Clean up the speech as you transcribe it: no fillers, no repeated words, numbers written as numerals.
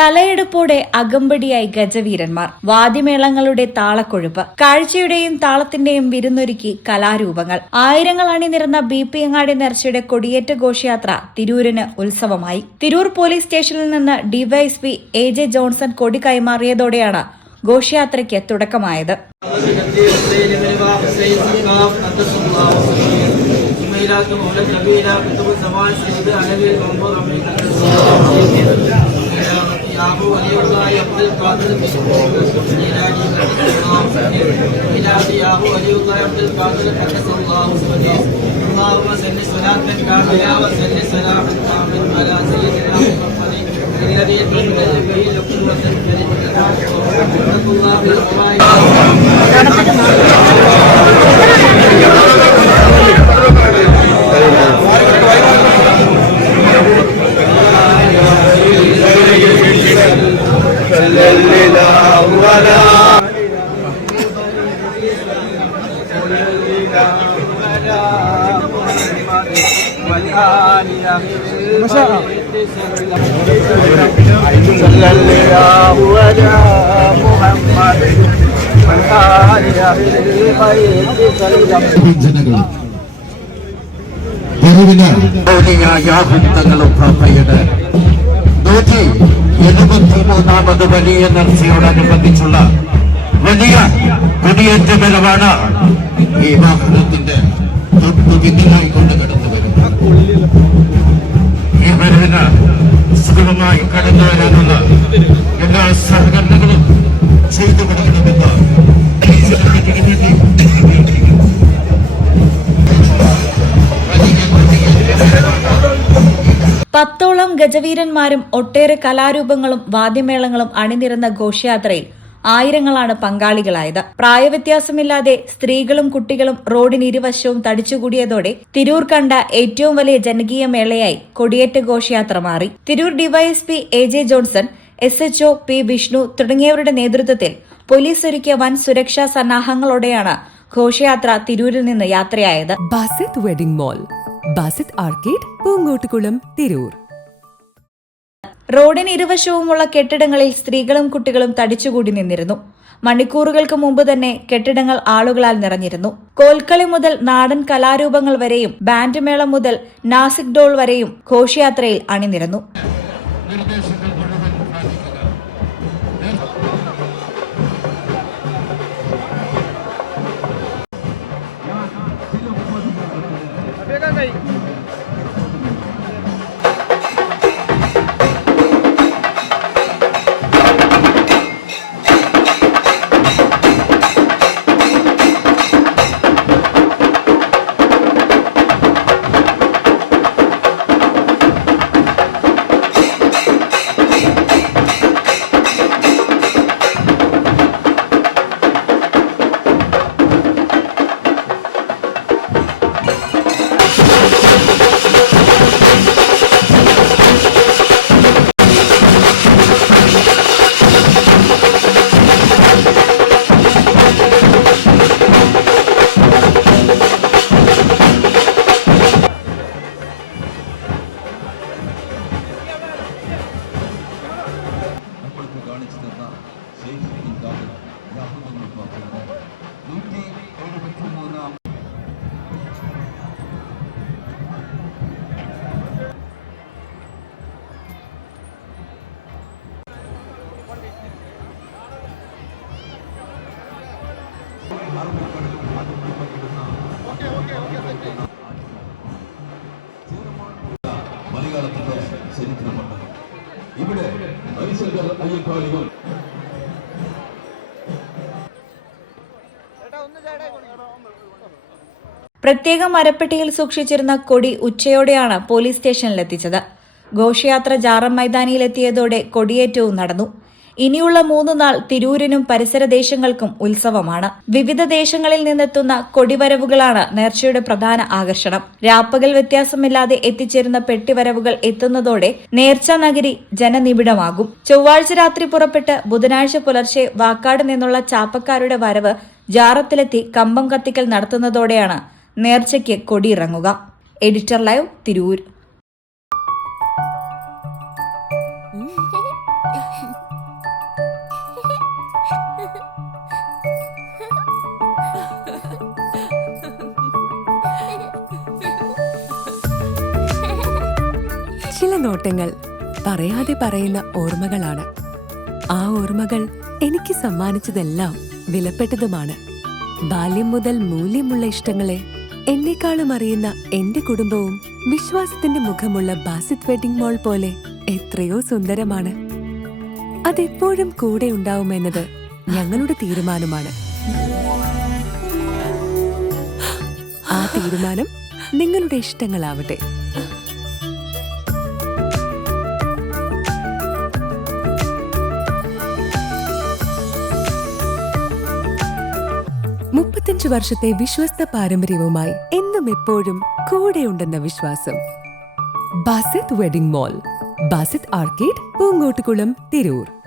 തലയെടുപ്പോടെ അകമ്പടിയായി ഗജവീരന്മാർ, വാദ്യമേളങ്ങളുടെ താളക്കൊഴുപ്പ്, കാഴ്ചയുടെയും താളത്തിന്റെയും വിരുന്നൊരുക്കി കലാരൂപങ്ങൾ. ആയിരങ്ങൾ അണിനിരന്ന ബിപിയങ്ങാടി നേർച്ചയുടെ കൊടിയേറ്റ ഘോഷയാത്ര തിരൂരിന് ഉത്സവമായി. തിരൂർ പോലീസ് സ്റ്റേഷനിൽ നിന്ന് ഡിവൈഎസ്പി AJ ജോൺസൺ കൊടി കൈമാറിയതോടെയാണ് ഘോഷയാത്രയ്ക്ക് തുടക്കമായത്. ാമത് വലിയ നേർച്ചയോടനുബന്ധിച്ചുള്ള വലിയ കൊടിയേറ്റപരമാണ് ഈ വാഹനത്തിന്റെ തൊട്ടുപിന്നിലായി കൊണ്ട് കടന്നു വരുന്നത്. ഈ വരവിന് സുഗമമായി കടന്നു വരാനുള്ള എല്ലാ സഹകരണങ്ങളും ചെയ്തു കൊടുക്കണമെന്ന് പത്തോളം ഗജവീരന്മാരും ഒട്ടേറെ കലാരൂപങ്ങളും വാദ്യമേളങ്ങളും അണിനിരന്ന ഘോഷയാത്രയിൽ ആയിരങ്ങളാണ് പങ്കാളികളായത്. പ്രായവ്യത്യാസമില്ലാതെ സ്ത്രീകളും കുട്ടികളും റോഡിനിരുവശവും തടിച്ചുകൂടിയതോടെ തിരൂർ കണ്ട ഏറ്റവും വലിയ ജനകീയ മേളയായി കൊടിയേറ്റ ഘോഷയാത്ര മാറി. Tirur DYSP AJ Johnson, SHO P Vishnu തുടങ്ങിയവരുടെ നേതൃത്വത്തിൽ പോലീസ് ഒരുക്കിയ വൻ സുരക്ഷാ സന്നാഹങ്ങളോടെയാണ് ഘോഷയാത്ര തിരൂരിൽ നിന്ന് യാത്രയായത്. Basith wedding mall, Basith arcade, Poongottukulam, Tirur. റോഡിന് ഇരുവശവുമുള്ള കെട്ടിടങ്ങളിൽ സ്ത്രീകളും കുട്ടികളും തടിച്ചുകൂടി നിന്നിരുന്നു. മണിക്കൂറുകൾക്ക് മുമ്പ് തന്നെ കെട്ടിടങ്ങൾ ആളുകളാൽ നിറഞ്ഞിരുന്നു. കോൽക്കളി മുതൽ നാടൻ കലാരൂപങ്ങൾ വരെയും ബാൻഡ് മേളം മുതൽ നാസിക് ഡോൾ വരെയും ഘോഷയാത്രയിൽ അണിനിരന്നു. മലയാളത്തിന്റെ ചരിത്രമുണ്ട്. ഇവിടെ അയ്യപ്പാളികൾ പ്രത്യേക മരപ്പെട്ടിയിൽ സൂക്ഷിച്ചിരുന്ന കൊടി ഉച്ചയോടെയാണ് പോലീസ് സ്റ്റേഷനിലെത്തിച്ചത്. ഘോഷയാത്ര ജാറം മൈതാനിയിലെത്തിയതോടെ കൊടിയേറ്റവും നടന്നു. ഇനിയുള്ള 3 നാൾ തിരൂരിനും പരിസര ദേശങ്ങൾക്കും ഉത്സവമാണ്. വിവിധ ദേശങ്ങളിൽ നിന്നെത്തുന്ന കൊടിവരവുകളാണ് നേർച്ചയുടെ പ്രധാന ആകർഷണം. രാപ്പകൽ വ്യത്യാസമില്ലാതെ എത്തിച്ചേരുന്ന പെട്ടിവരവുകൾ എത്തുന്നതോടെ നേർച്ച നഗരി ജനനിബിഡമാകും. ചൊവ്വാഴ്ച രാത്രി പുറപ്പെട്ട് ബുധനാഴ്ച പുലർച്ചെ വാക്കാട് നിന്നുള്ള ചാപ്പക്കാരുടെ വരവ് ജാറത്തിലെത്തി കമ്പം കത്തിക്കൽ നടത്തുന്നതോടെയാണ് നേർച്ചയ്ക്ക് കൊടിയിറങ്ങുക. Editor live, Tirur. ചില നോട്ടങ്ങൾ പറയാതെ പറയുന്ന ഓർമ്മകളാണ്. ആ ഓർമ്മകൾ എനിക്ക് സമ്മാനിച്ചതെല്ലാം വിലപ്പെട്ടതുമാണ്. ബാല്യം മുതൽ മൂല്യമുള്ള ഇഷ്ടങ്ങളെ എന്നെക്കാളും അറിയുന്ന എന്റെ കുടുംബവും വിശ്വാസത്തിന്റെ മുഖമുള്ള ബാസിത് വെഡിംഗ് മോൾ പോലെ എത്രയോ സുന്ദരമാണ്. അതെപ്പോഴും കൂടെ ഉണ്ടാവുമെന്നത് ഞങ്ങളുടെ തീരുമാനമാണ്. ആ തീരുമാനം നിങ്ങളുടെ ഇഷ്ടങ്ങളാവട്ടെ. വർഷത്തെ വിശ്വസ്ത പാരമ്പര്യവുമായി എന്നും എപ്പോഴും കൂടെയുണ്ടെന്ന വിശ്വാസം. Basith wedding mall, Basith arcade, Poongottukulam, Tirur.